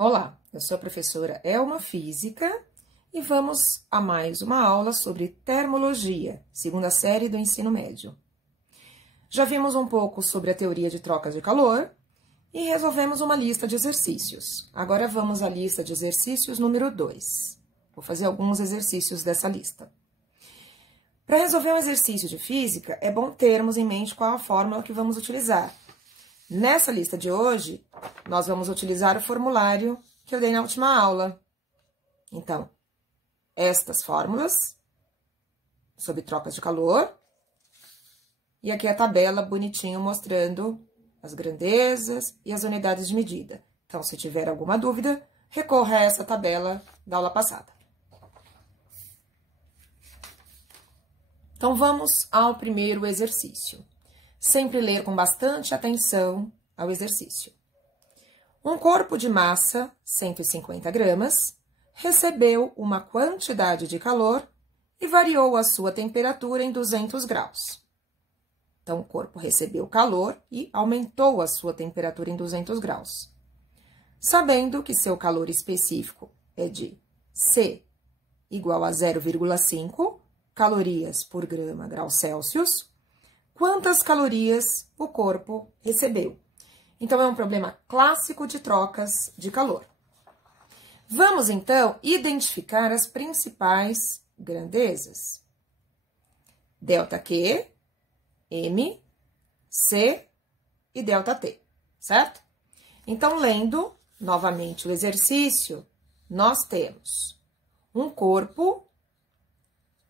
Olá, eu sou a professora Elma Física e vamos a mais uma aula sobre termologia, segunda série do ensino médio. Já vimos um pouco sobre a teoria de troca de calor e resolvemos uma lista de exercícios. Agora vamos à lista de exercícios número 2. Vou fazer alguns exercícios dessa lista. Para resolver um exercício de física, é bom termos em mente qual a fórmula que vamos utilizar. Nessa lista de hoje, nós vamos utilizar o formulário que eu dei na última aula. Então, estas fórmulas sobre trocas de calor. E aqui a tabela bonitinho mostrando as grandezas e as unidades de medida. Então, se tiver alguma dúvida, recorra a essa tabela da aula passada. Então, vamos ao primeiro exercício. Sempre ler com bastante atenção ao exercício. Um corpo de massa, 150 gramas, recebeu uma quantidade de calor e variou a sua temperatura em 200 graus. Então, o corpo recebeu calor e aumentou a sua temperatura em 200 graus. Sabendo que seu calor específico é de C igual a 0,5 calorias por grau Celsius, quantas calorias o corpo recebeu? Então, é um problema clássico de trocas de calor. Vamos, então, identificar as principais grandezas. ΔQ, M, C e ΔT, certo? Então, lendo novamente o exercício, nós temos um corpo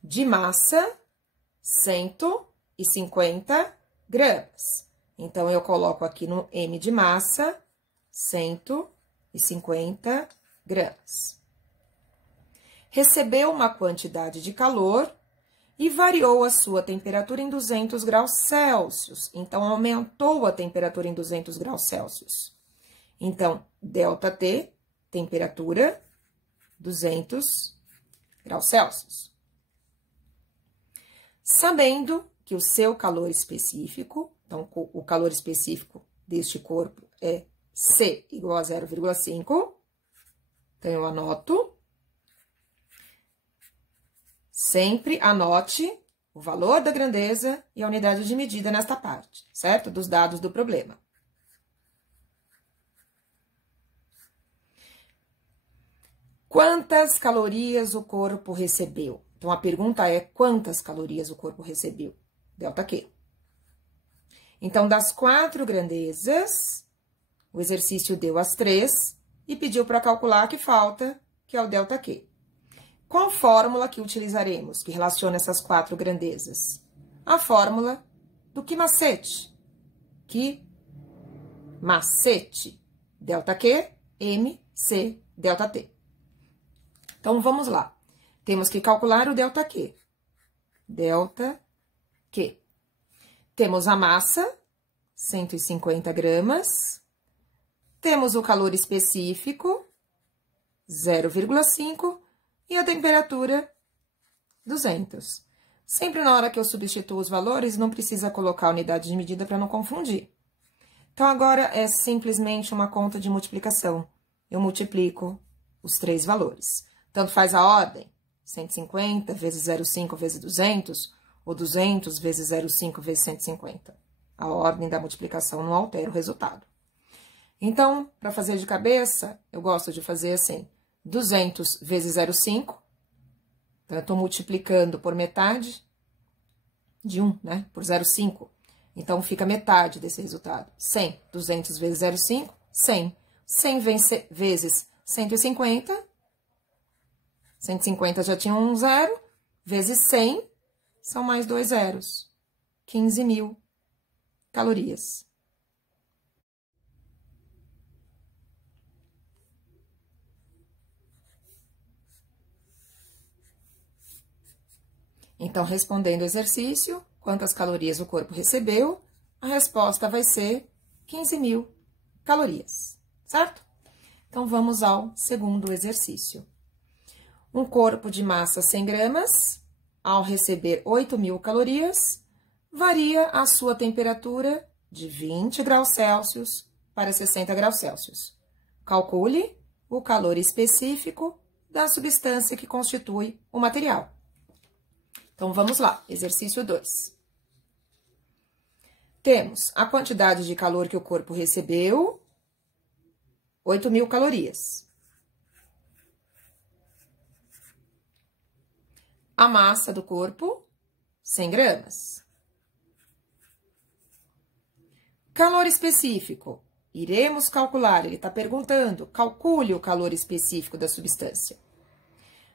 de massa 150 gramas. Então, eu coloco aqui no M de massa 150 gramas. Recebeu uma quantidade de calor e variou a sua temperatura em 200 graus Celsius. Então, aumentou a temperatura em 200 graus Celsius. Então, ΔT, temperatura, 200 graus Celsius. Sabendo que o seu calor específico, então, o calor específico deste corpo é C igual a 0,5, então, eu anoto. Sempre anote o valor da grandeza e a unidade de medida nesta parte, certo? Dos dados do problema. Quantas calorias o corpo recebeu? Então, a pergunta é quantas calorias o corpo recebeu? ΔQ. Então, das 4 grandezas, o exercício deu as 3 e pediu para calcular a que falta, que é o ΔQ. Qual fórmula que utilizaremos que relaciona essas 4 grandezas? A fórmula do que macete. Que macete. ΔQ, M, C, ΔT. Então, vamos lá. Temos que calcular o ΔQ. ΔQ. Temos a massa, 150 gramas. Temos o calor específico, 0,5. E a temperatura, 200. Sempre na hora que eu substituo os valores, não precisa colocar a unidade de medida para não confundir. Então, agora é simplesmente uma conta de multiplicação. Eu multiplico os 3 valores. Tanto faz a ordem, 150 vezes 0,5 vezes 200, ou 200 vezes 0,5 vezes 150. A ordem da multiplicação não altera o resultado. Então, para fazer de cabeça, eu gosto de fazer assim, 200 vezes 0,5, então, eu estou multiplicando por metade de 1, né, por 0,5. Então, fica metade desse resultado. 100, 200 vezes 0,5, 100. 100 vezes 150, 150 já tinha um zero, vezes 100, são mais 2 zeros. 15.000 calorias. Então, respondendo o exercício, quantas calorias o corpo recebeu, a resposta vai ser 15.000 calorias, certo? Então, vamos ao segundo exercício. Um corpo de massa 100 gramas, ao receber 8.000 calorias, varia a sua temperatura de 20 graus Celsius para 60 graus Celsius. Calcule o calor específico da substância que constitui o material. Então, vamos lá, exercício 2. Temos a quantidade de calor que o corpo recebeu, 8.000 calorias. A massa do corpo, 100 gramas. Calor específico. Iremos calcular, ele está perguntando, calcule o calor específico da substância.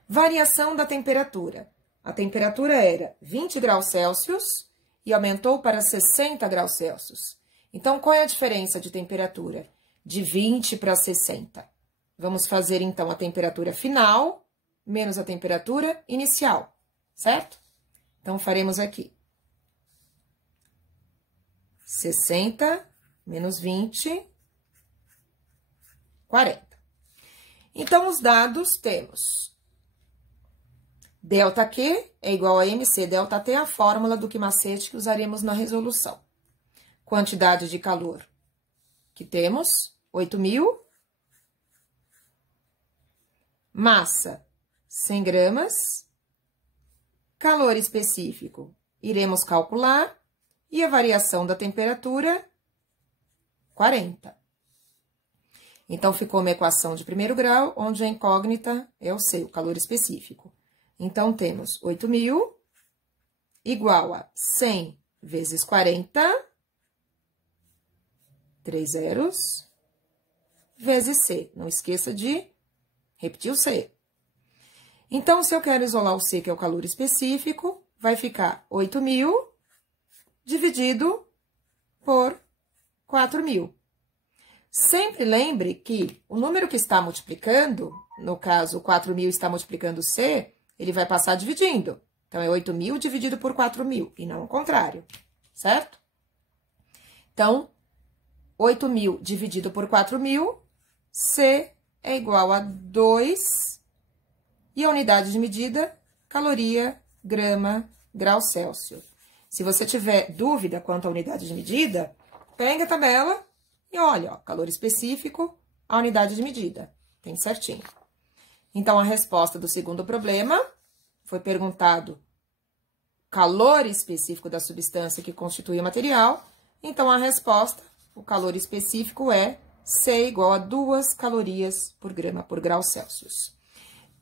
Variação da temperatura. A temperatura era 20 graus Celsius e aumentou para 60 graus Celsius. Então, qual é a diferença de temperatura? De 20 para 60. Vamos fazer, então, a temperatura final menos a temperatura inicial, certo? Então, faremos aqui 60 menos 20, 40. Então, os dados temos ΔQ é igual a MC ΔT, a fórmula do que macete que usaremos na resolução. Quantidade de calor que temos, 8.000. Massa, 100 gramas. Calor específico, iremos calcular. E a variação da temperatura, 40. Então, ficou uma equação de primeiro grau, onde a incógnita é o C, o calor específico. Então, temos 8.000 igual a 100 vezes 40, 3 zeros, vezes C. Não esqueça de repetir o C. Então, se eu quero isolar o C, que é o calor específico, vai ficar 8.000 dividido por 4.000. Sempre lembre que o número que está multiplicando, no caso, 4.000 está multiplicando C, ele vai passar dividindo. Então, é 8.000 dividido por 4.000, e não o contrário, certo? Então, 8.000 dividido por 4.000, C é igual a 2, e a unidade de medida, caloria, grama, grau Celsius. Se você tiver dúvida quanto à unidade de medida, pega a tabela e olha, ó, calor específico, a unidade de medida. Tem certinho. Então, a resposta do segundo problema foi perguntado calor específico da substância que constitui o material. Então, a resposta, o calor específico é C igual a 2 calorias por grama por grau Celsius.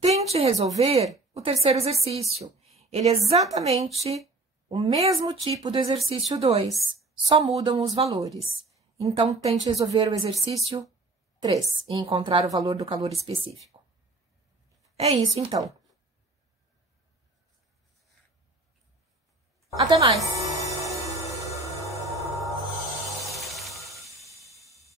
Tente resolver o terceiro exercício. Ele é exatamente o mesmo tipo do exercício 2, só mudam os valores. Então, tente resolver o exercício 3 e encontrar o valor do calor específico. É isso, então. Até mais!